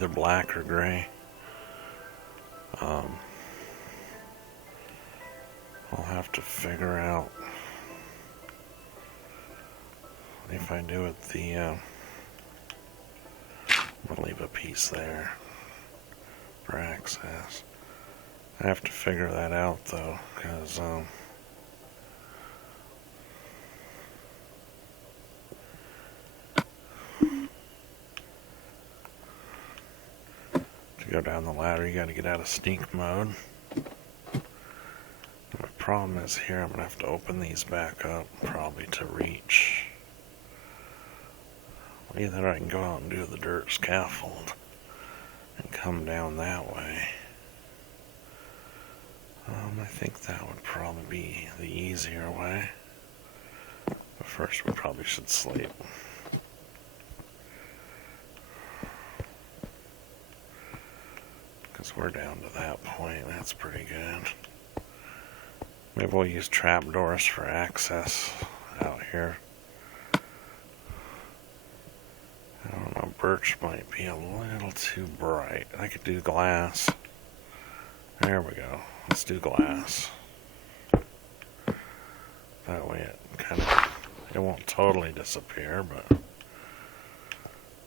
either black or gray. I'll have to figure out if I do it I'm gonna leave a piece there for access. I have to figure that out though, because to go down the ladder you gotta get out of sneak mode. My problem is here I'm gonna have to open these back up probably to reach. Either I can go out and do the dirt scaffold and come down that way. I think that would probably be the easier way. But first we probably should sleep. Because we're down to that point, that's pretty good. Maybe we'll use trapdoors for access out here. I don't know, birch might be a little too bright. I could do glass. There we go. Let's do glass. That way it won't totally disappear, but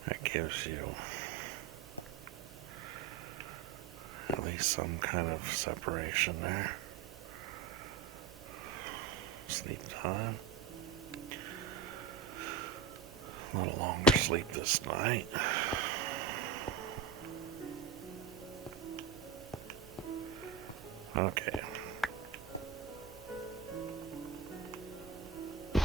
that gives you at least some kind of separation there. Sleep time. A little longer sleep this night. Okay. I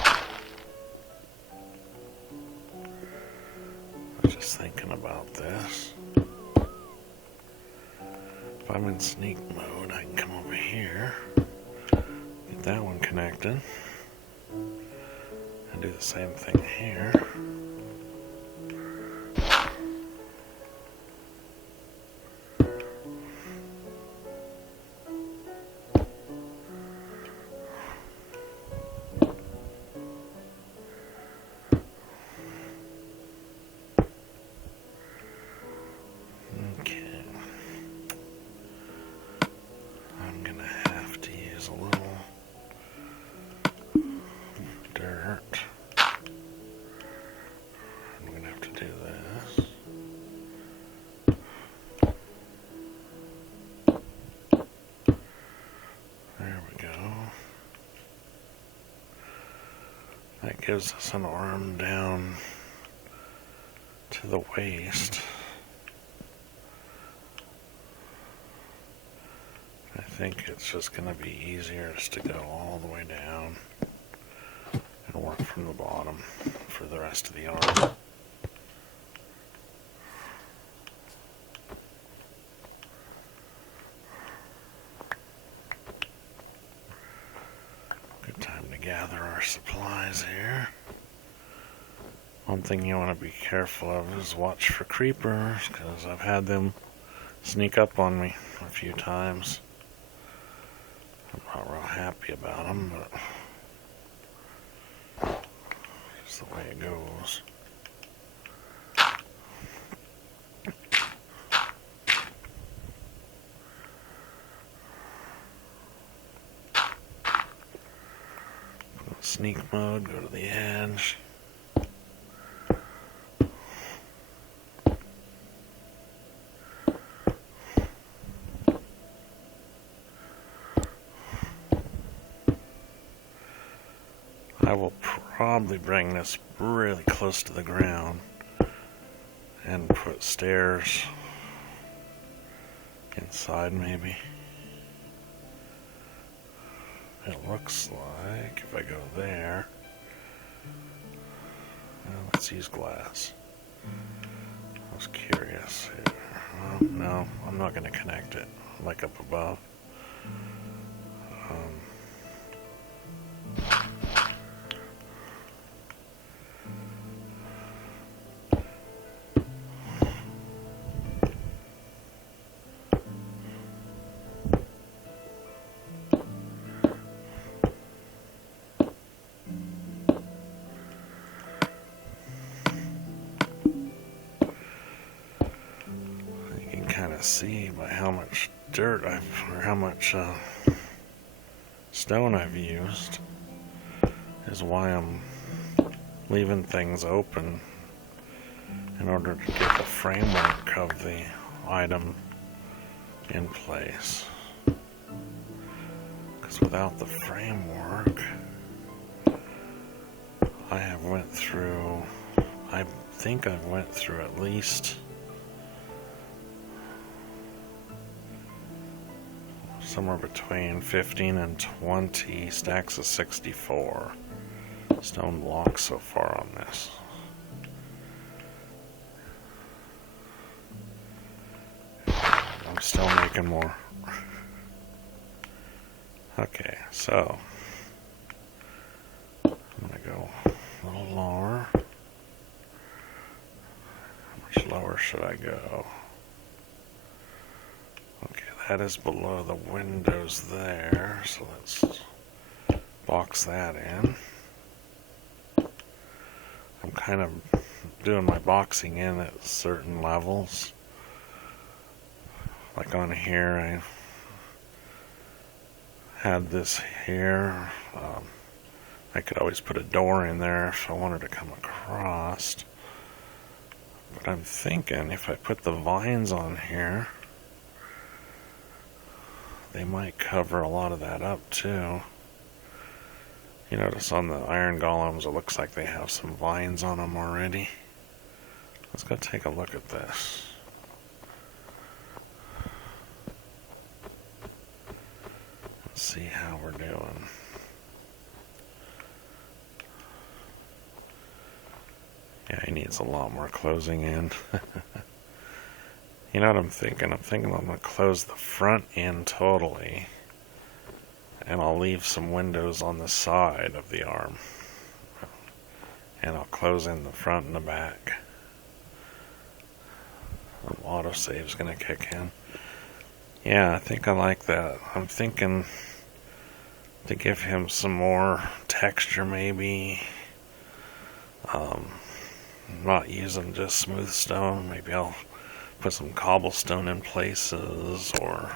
was just thinking about this. If I'm in sneak mode, I can come over here, get that one connected, and do the same thing here. That gives us an arm down to the waist. I think it's just going to be easier just to go all the way down and work from the bottom for the rest of the arm. Good time to gather our supplies here. One thing you want to be careful of is watch for creepers, because I've had them sneak up on me a few times. I'm not real happy about them, but it's the way it goes. Sneak mode, go to the edge. I will probably bring this really close to the ground and put stairs inside maybe. It looks like if I go there, well, let's use glass. I was curious here. No, I'm not going to connect it like up above. of see by how much dirt or how much stone I've used, is why I'm leaving things open in order to get the framework of the item in place. Because without the framework, I think I've went through at least somewhere between 15 and 20 stacks of 64 stone blocks so far on this. I'm still making more. Okay, so I'm gonna go a little lower. How much lower should I go? Okay, that is below the windows there, so let's box that in. I'm kind of doing my boxing in at certain levels. Like on here, I had this here. I could always put a door in there if I wanted to come across. But I'm thinking if I put the vines on here, they might cover a lot of that up too. You notice on the iron golems, it looks like they have some vines on them already. Let's go take a look at this. Let's see how we're doing. Yeah, he needs a lot more closing in. You know what I'm thinking? I'm thinking I'm going to close the front end totally. And I'll leave some windows on the side of the arm. And I'll close in the front and the back. Autosave's going to kick in. Yeah, I think I like that. I'm thinking to give him some more texture maybe. Not using just smooth stone. Maybe I'll put some cobblestone in places, or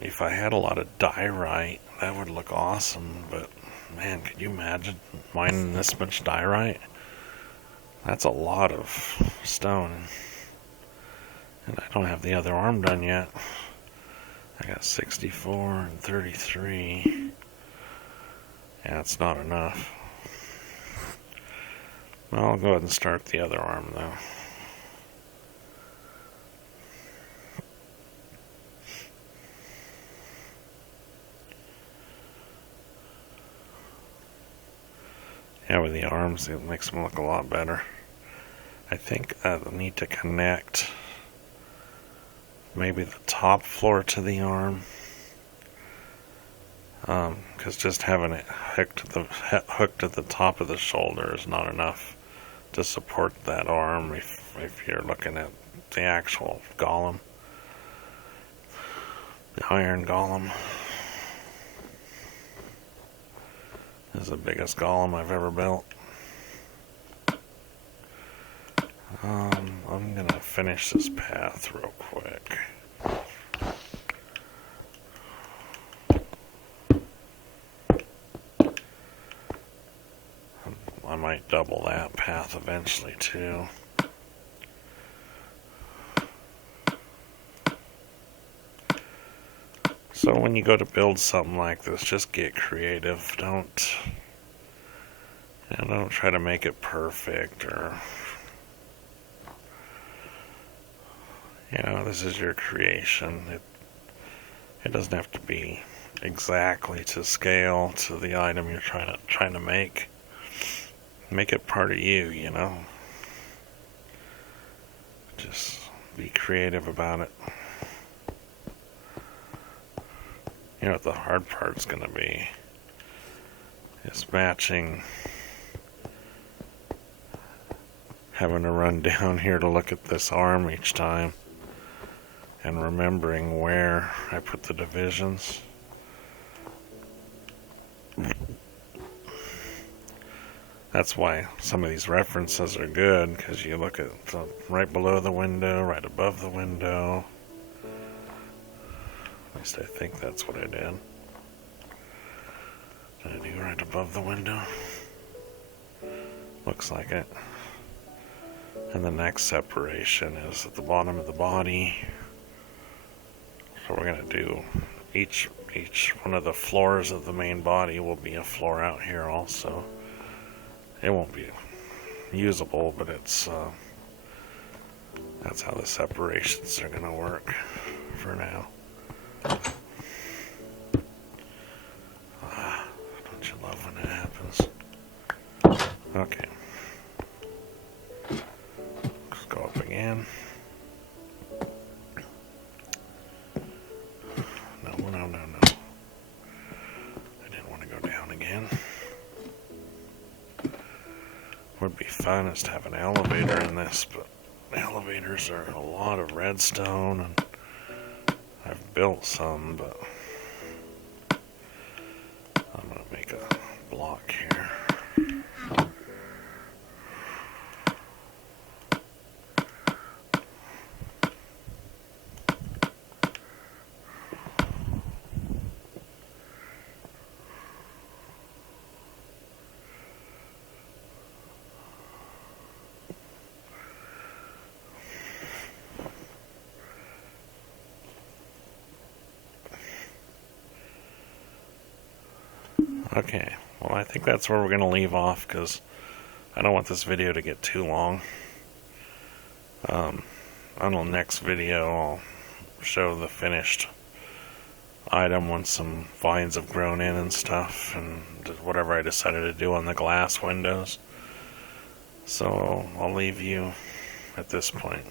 if I had a lot of diorite, that would look awesome. But man, could you imagine mining this much diorite? That's a lot of stone. And I don't have the other arm done yet. I got 64 and 33. Yeah, it's not enough. Well, I'll go ahead and start the other arm though. Yeah, with the arms, it makes them look a lot better. I think I need to connect maybe the top floor to the arm. Because just having it hooked at the top of the shoulder is not enough to support that arm if you're looking at the actual golem. The iron golem is the biggest golem I've ever built. I'm gonna finish this path real quick. I might double that path eventually too. So when you go to build something like this, just get creative. Don't try to make it perfect, or this is your creation. It doesn't have to be exactly to scale to the item you're trying to make. Make it part of you, Just be creative about it. You know what the hard part's gonna be? Is matching. Having to run down here to look at this arm each time. And remembering where I put the divisions. That's why some of these references are good, because you look at right below the window, right above the window. At least I think that's what I did. Did I do right above the window? Looks like it. And the next separation is at the bottom of the body. So we're going to do each one of the floors of the main body will be a floor out here also. It won't be usable, but it's that's how the separations are going to work for now. Don't you love when it happens? Okay. Let's go up again. No. I didn't want to go down again. Would be fun is to have an elevator in this, but elevators are a lot of redstone, and I've built some, but I'm going to make a block here. Okay, well I think that's where we're going to leave off, because I don't want this video to get too long. On the next video I'll show the finished item once some vines have grown in and stuff, and whatever I decided to do on the glass windows. So I'll leave you at this point.